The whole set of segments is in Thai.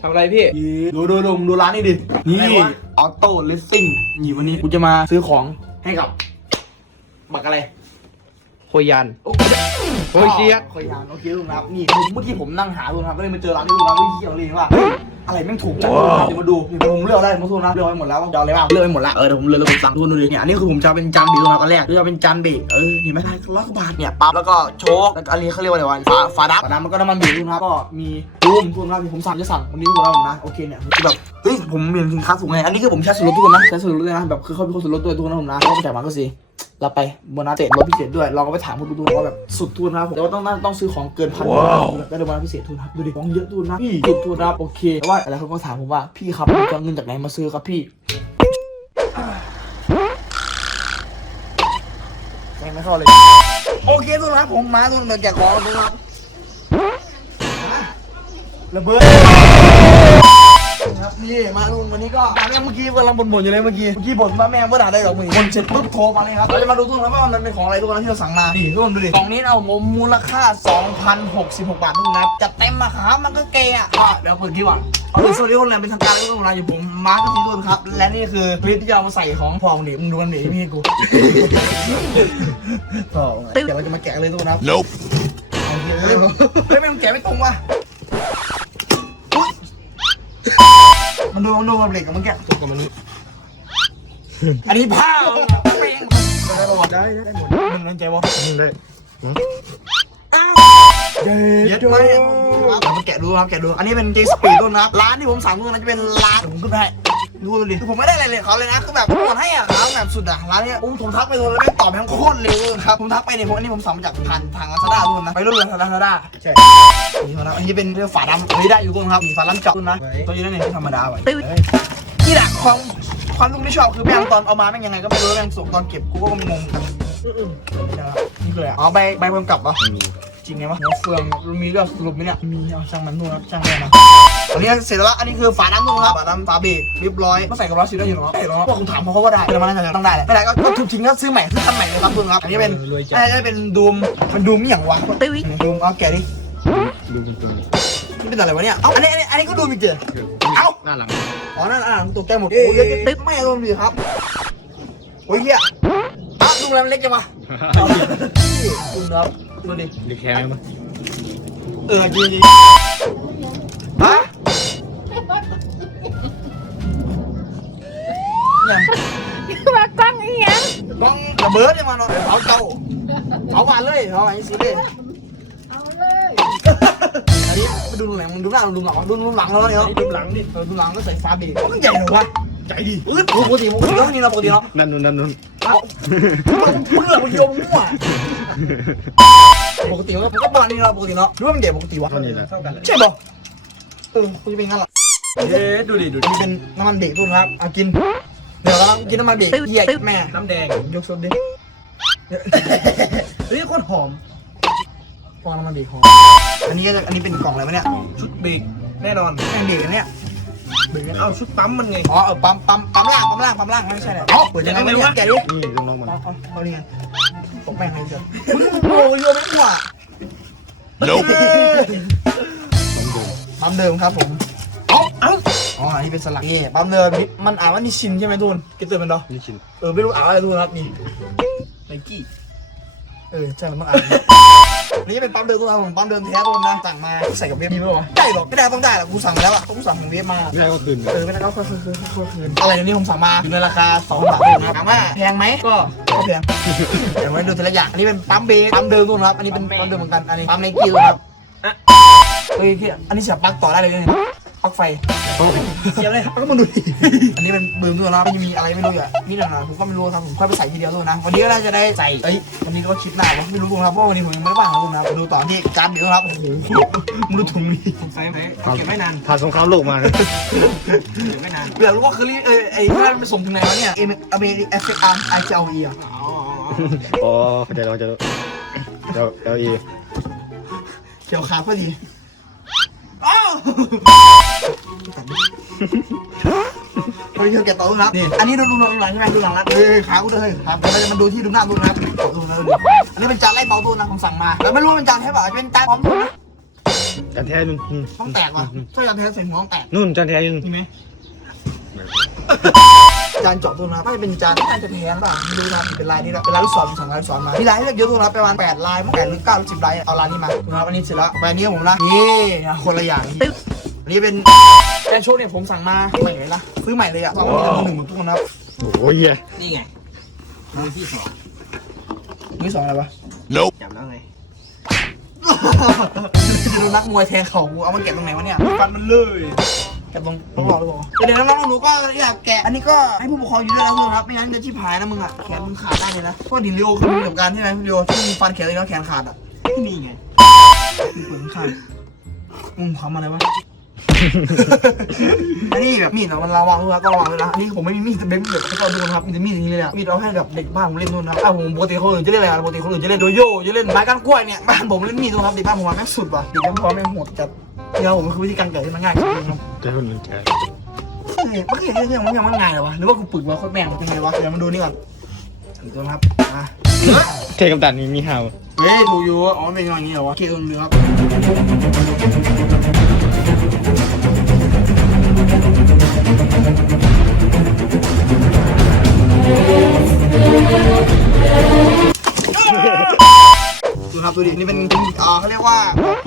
ทำอะไรพี่ ดูดูดูมึงดูร้านนี้ดิ นี่อะไรวะ ออโต้เลสซิ่งนี่วันนี้กูจะมาซื้อของให้กับบักอะไรโคยันโอ้ยเชียดโคยานโอเคลุงครับ นี่เมื่อกี้ผมนั่งหาลุงครับก็เลยมาเจอร้านนี้ลุงครับไม่เกี่ยวเลยว่าเฮ้ย อะไรแม่งถูกจังลุงครับเดี๋ยวมาดูนี่ผมเลือกได้ผมทุนนะเลือกไปหมดแล้วว่าจะเอาอะไรบ้างเลือกไปหมดแล้วเออเดี๋ยวผมเลือกแล้วผมสั่งทุนดูดิเนี่ยอันนี้คือผมจะเอาเป็นจานเบรกลุงครับตอนแรกจะเป็นจานเบรกเออนี่ไม่ได้ร้อยกว่าบาทเนี่ยปั๊บแล้วก็โชคแล้วก็อันนี้เขาเรียกว่าอะไรวะฝาฝาดับฝาดับมันก็น้ำมันเบรกลุงครับก็มีรูมทุนครับผมสั่งจะสั่งวันนี้ทุกคนนะโอเคเนี่ยคือแบบเฮ้ยผมเห็นสินค้าสูงไงอันนี้คือผมใช้ส่วนลดทุกคนนะใช้ส่วนลดด้วยนะแบบคือเขาเป็นคนส่วนลดด้วยทุกคนนะผมนะก็ไปจ่ายมาก็สิเราไปโบนัสเจ็ดลดพิเศษด้วยลองเอาไปถามคุณดูว่าแบบสุดทุนนะครับผมแต่ว่าต้องต้องต้องซื้อของเกินพันก็ได้โบนัสพิเศษทุนครับดูดิของเยอะทุนนะพี่สุดทุนนะครับโอเคแต่ว่าอะไรเขาก็ถามผมว่าพี่ครับผมจะเอาเงินจากไหนมาซื้อครับพี่แม่งไม่เข้าเลย โอเคทุกคนครับผมมาทุกคนเดินแจกของทุกคนครับระเบิดครับนี่มาลุงวั นนี้ก็ตามแม่เมื่อกี้กำลังบ่นๆอยู่เลยเมื่อกี้ เมื่อกี้บ่นว่าแม่ว่าด่าได้หรอกมึงบ่นเสร็จปุ๊บโทรมาเลยครับ เราจะมาดูทุกคนว่ามันเป็นของอะไรทุกคนที่เราสั่งมาดิทุกคนดูดิ กล่องนี้เอามูลค่า 2,066 บาททุกคนนะครับจัดเต็มมาครับมันก็เกย์อะอะเดี๋ยวเปิดที่ว่ะเอาเลยสวัสดีทุกคนแรงเป็นทางการทุกคนนะอยู่ผมมาร์คกับพี่ทุกคนครับ และนี่คือคลิปที่จะเอามาใส่ของพองนี่มึงดูกันดิพี่กูต่อเดี๋ยวเราจะมาแกะเลยทุกคนนะครับ Nope. เอาเลยเฮ้ยเฮ้ยมันแกะไม่ตรงว่ะอุ๊ย มันดูมันดูมันเบรกกับมันแกะตัวกับมันนี้อันนี้ผ้าแม่งได้หมดได้ได้หมดมึงนั่นใจวะเลยเย็ดไหมครับมาแกะดูครับแกะดู อันนี้เป็นเจสปีดต้นนะครับ ร้านที่ผมสั่งต้นนั้นจะเป็นร้านผมขึ้นไปให้ ดูดูดิคือผมไม่ได้อะไรเลยเขาเลยนะคือแบบผมกดให้อะครับแบบสุดอะร้านเนี้ยผมผมทักไปโทรแล้วไม่ตอบทั้งโคตรเร็วเลยครับผมทักไปเนี่ยผมอันนี้ผมสั่งมาจากทางทางลาซาด้าทุกคนนะไปรุ่นลาซาด้าลาซาด้าใช่นี่ครับอันนี้เป็นเรื่องฝาดำเฮ้ยได้อยู่ทุกคนครับมีฝาดำเจาะนะตัวนี้นั่นเองธรรมดาไว้นี่แหละความความลูกที่ชอบคือแม่งตอนเอามาแม่งยังไงก็ไม่รู้แม่งส่งตอนเก็บกูก็งงกันนะครับนี่เลยอะอ๋อใบใบกำกับเหรอจริงไงวะหัวเฟืองมีเลือกสรุปไหมเนี่ยมีเอาช่างมันนู่นครับช่างแม่นะ อันนี้เสร็จแล้วละอันนี้คือฝาน้ำนู่นครับ ฝาน้ำฝาเบรกเรียบร้อยมาใส่กับร้อยซีได้อยู่เนาะได้เนาะพวกคุณถามเขาว่าได้แต่มันน่าจะต้องได้แหละไม่ได้ก็ก็ทุบทิ้งก็ซื้อใหม่ซื้อคันใหม่เลยครับคุณครับ อันนี้เป็นน่าจะเป็นดูมมันดูมอหย่างวะดูมเอาแกะดิดูเป็นตัวนี่เป็นอะไรวะเนี่ย เอ้าอันนี้อันนี้อันนี้ก็ดูมอีกเจอเอ้าหน้าหลัง อ๋อนั่นอะตกใจหมดโอ้ยตึ๊บไม่อารมณ์ดีครับโอ้ยเฮียอ้าวดูแล้วมันเล็กจังวะเอาดิดูครับดูดิดีแค่ไหมมั้งเออจริง ยังว่ากล้องอีหยังบ้องระเบิดเนี่ยมาเนาะเอาเจ้าเอามาเลยเอามาสิเลยเอาเลยอันนี้ไปดูหลังมึงดูหน้าดูหลังดูหลังแล้วเนี่ยดูหลังดิเออดูหลังก็ใส่ฟ้าเบรกมันใหญ่เหรอวะใจดีเอ้ยปกติปกติแล้วนี่เราปกติเนาะนั่นนู่นนั่นนู่นเอามึงเหลือมึงโยมมั่วปกติแล้วผมก็บอกนี่เราปกติเนาะหรือว่ามันใหญ่ปกติวะเท่านี้แหละเท่ากันเลยใช่ป่ะเออคุณจะเป็นงั้นเหรอเอ๊ะดูดิดูดินี่เป็นน้ำมันเบรกทุกคนครับเอากิน เดี๋ยวเรากินน้ำมันเบรกเหี้ยแม่น้ำแดงยกซดดิเฮ้ยโคตรหอมฟองน้ำมันเบรกหอมอันนี้ก็จะอันนี้เป็นกล่องอะไรวะเนี่ยชุดเบรกแน่นอนแม่งเบรกอันเนี่ยเบรกเอาชุดปั๊มมันไงอ๋อเออปั๊มปั๊มปั๊มล่างปั๊มล่างปั๊มล่างไม่ใช่เนี่ยอ๋อเปิดยังไงไม่รู้แกะดินี่ลุงน้องมันเอาเอาเอานี่ไงตกแม่งเลยเจ้ะมึงโอ้ยโยนไม่กว่า Nope. ปั๊มเดิมครับผม เอ้าเอ้าอ๋ออันนี้เป็นสลักนี่ปั๊มเดิมนี่มันอ่านว่านิชินใช่ไหมทุนกินเตือนมันเนาะนี่ชินเออไม่รู้อ่านว่าอะไรทุนครับนี่ไนกี้เออใช่แล้วมันอ่านนี่เป็นปั๊มเดิมทุนครับผมปั๊มเดิมแท้ทุนนะสั่งมาใส่กับเว็บนี้ไหมวะได้หรอกไม่ได้ต้องได้หรอกกูสั่งมาแล้วอะต้องสั่งของเว็บมาไม่ได้ก็คืนเลยเออไม่ได้ก็ค่อยๆคืนค่อยๆคืนอะไรอย่างนี้ผมสั่งมาอยู่ในราคา2บาทเองนะครับถามว่าแพงไหมก็ก็แพงเดี๋ยวไว้ดูทีละอย่างอันนี้เป็นปั๊มเบรกปั๊มเดิมทุนครับอันนี้เป็นปั๊มเดิมเหมือนกันอันนี้ปั๊มไนกี้ครับเฮ้ยพี่อันนี้เสียบปลั๊กต่อได้เลยเนี่ย ปลั๊กไฟเสียบเลยก็มาดูดิอันนี้เป็นบืมด้วยนะไม่มีอะไรไม่รู้อะนี่หน่อยๆผมก็ไม่รู้ครับผมค่อยไปใส่ทีเดียวด้วยนะ วันนี้ก็น่าจะได้ใส่เอ้ยวันนี้ก็คลิปหน้าวะไม่รู้ครับเพราะวันนี้ผมยังไม่ได้ว่างครับนะครับดูต่อที่การบิวครับโอ้โหมึงดูถุงนี้ใส่ไหมเก็บไม่นานผ่านสงครามโลกมาเก็บไม่นานอยากรู้ว่าเคอรี่เออไอ้ที่มันไปส่งถึงไหนวะเนี่ยเอเมอเมเอฟเออาร์ไอเจลอีอะอ๋ออ๋อเข้าใจแล้วเข้าใจแล้วเอลเอลอีเขียวขาพอดีอ้าว เฮ้ยเขียวแกะต่อนะครับนี่อันนี้ดูดูหลังใช่ไหมดูหลังนะเฮ้ยขากูด้วยครับเราจะมาดูที่ดูหน้าดูนะครับต่อดูนะดูอันนี้เป็นจานไล่เบาดูนะผมสั่งมาแต่ไม่รู้ว่าเป็นจานใช่ป่ะอาจจะเป็นจานพร้อมดูนะจานแท้นู่นนู่นต้องแตกว่ะถ้าจานแท้ใส่หัวต้องแตกนู่นจานแท้นู่นนี่ไหม จานเจาะตัวนะครับน่าจะเป็นจานที่น่าจะแพงป่ะไม่รู้นะครับเป็นลายนี้แหละเป็นลายลูกศรสองลายลูกศรมามีลายให้เลือกเยอะตัวนะครับประมาณแปดลายมั้งแปดหรือเก้าหรือสิบลายเอาลายนี้มานะครับอันนี้เสร็จแล้วใบนี้ผมนะนี่นะคนละอย่างตึ๊บอันนี้เป็นแกนโชว์เนี่ยผมสั่งมาใหม่เลยนะซื้อใหม่เลยอะสั่งมาเป็นมือหนึ่งหมดทุกคนนะครับโอ้ยเหี้ยนี่ไงมือที่สองมือสองอะไรวะจับแล้วไงจะดูนักมวยแทงเข่ากูเอามาแกะตรงไหนวะเนี่ยฟันมันเลย แกะตรงต้องรอหรือเปล่าเดี๋ยวน้องๆหนูก็อยากแกะ อันนี้ก็ให้ผู้ปกครองอยู่ด้วยนะเพื่อนครับ ไม่งั้นจะชิบหายนะมึงอะ แขนมึงขาดได้เลยนะเพราะดินเรียวเคยมีประสบการณ์ใช่ไหมเรียวที่มึงฟันแขนเลยแล้วแขนขาดอะนี่มีไงมึงเปิดข้างๆมึงทำอะไรวะอันนี้แบบมีดอะมันระวังด้วยนะระวังด้วยนะอันนี้ผมไม่มีมีดเปนแบบให้เขาดูนะครับมีแต่มีดอย่างนี้เลยอะมีดเอาให้แบบเด็กบ้านผมเล่นนู่นนะครับอ้าวผมปกติคนอื่นจะเล่นอะไรอะปกติคนอื่นจะเล่นโดโย่จะเล่นไม้ก้านกล้วยเนี่ยบ้านผมเล่นมีดนะครับเด็กบ้านผมแม่งสุดว่ะเด็กบ้านผมแม่งโหดจัด เนี่ยผมคือวิธีการเกิดที่มันง่ายสุดเลยครับแท้คนหนึ่งแท้เฮ้ยมันก็เห็นเรื่องมันยังมันง่ายเหรอวะหรือว่ากูปึกวะโคตรแม่งมันเป็นไงวะเดี๋ยวมาดูนี่ก่อนถึงตัวนะครับมาเทกับตันนี่มีหาวเฮ้ยถูกอยู่อ๋อมันเป็นอย่างนี้เหรอวะเกี่ยวกับเรือครับดู ครับดูดินี่เป็นอ่าเขาเรียกว่า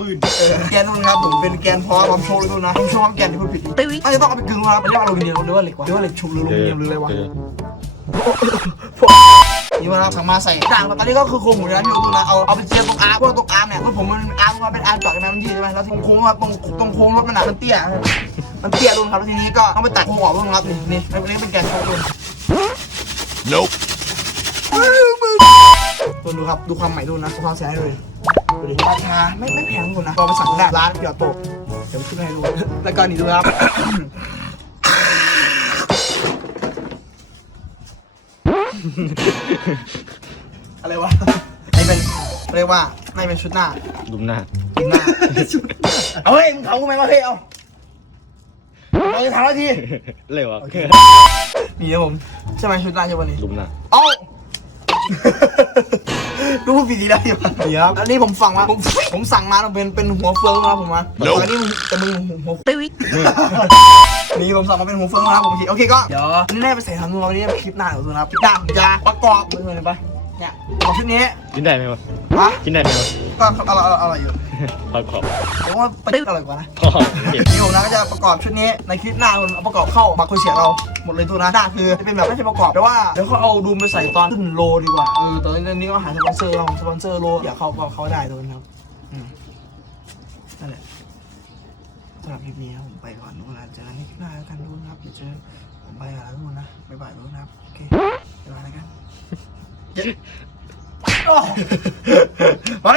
ปืนเออแกนนู่นครับผมเป็นแกนพอพร้อมโชว์เลยนู่นนะผมโชว์พร้อมแกนที่พูดผิดตึ้งน่าจะต้องเอาไปกึ่งครับมันเรียกว่าอลูมิเนียมหรือว่าเหล็กวะหรือว่าเหล็กชุบหรืออลูมิเนียมหรืออะไรวะเออนี่ว่าเราสั่งมาใส่ต่างแบบตอนนี้ก็คือโครงหมูนะพี่ดูนะเอาเอาไปเจียตรงอาร์พวกตรงอาร์เนี่ยคือผมมันอาร์มันเป็นอาร์จอดใช่ไหมมันยืดใช่ไหมแล้วตรงโค้งครับตรงตรงโค้งรถมันหนักมันเตี้ยมันเตี้ยดูครับแล้วทีนี้ก็ต้องไปตัดโค้งออกบ้างครับนี่นี่อันนี้เป็นแกนโค้งดู Nope. ดูดูครับดูความใหม่ดูนะความแสงให้ดูดิดูดิราคาไม่ไม่แพงทุกคนนะพอไปสั่งได้ร้านเดี๋ยวโตกเดี๋ยวขึ้นให้ดูแล้วก็นี่ดูครับอะไรวะนี่เป็นเรียกว่าไม่เป็นชุดหน้าดุมหน้าชุดหน้าเอาเฮ้ยมึงเขากูไหมวะเฮ้ยเอาเราจะทำแล้วทีเลยวะนี่นะผมใช่ไหมชุดหน้าใช่ปะนี่ดุมหน้าเอ้า ดูผิดดีแล้วอยู่เดี๋ยวอันนี้ผมสั่งมาผมผมสั่งมาเป็นเป็นหัวเฟืองนะครับผมมา Nope อันนี้มึงแต่มึงหัวตึ้ยนี่ผมสั่งมาเป็นหัวเฟืองนะครับผมโอเคก็เดี๋ยวนี่แน่ไปใส่ทำนูนวันนี้คลิปหน้าของตัวนะครับคลิปหน้าผมจะประกอบเลยเลยปะ เนี่ยของชุดนี้กินได้ไหมวะฮะกินได้ไหมวะก็อร่อยอร่อยอยู่ขอบขอบผมว่าตึ้ยอร่อยกว่านะขอบเก็บนี่ผมนะก็จะประกอบชุดนี้ในคลิปหน้าผมเอาประกอบเข้าบักคุยเสียงเราหมดเลยตัวนะหน้าคือจะเป็นแบบไม่ใช่ประกอบแต่ว่าเดี๋ยวเขาเอาดูมไปใส่ตอนขึ้นโลดีกว่าเออตอนนี้ก็หาสปอนเซอร์เราสปอนเซอร์โลอยากเข้าก็เข้าได้ตัวนะครับอืมนั่นแหละสำหรับคลิปนี้ครับผมไปก่อนทุกคนนะเจอกันในคลิปหน้าแล้วกันดูนะครับเดี๋ยวเจอผมไปหาทุกคนนะบ๊ายบายทุกคนนะครับโอเคบ๊ายบายแล้วกัน ไป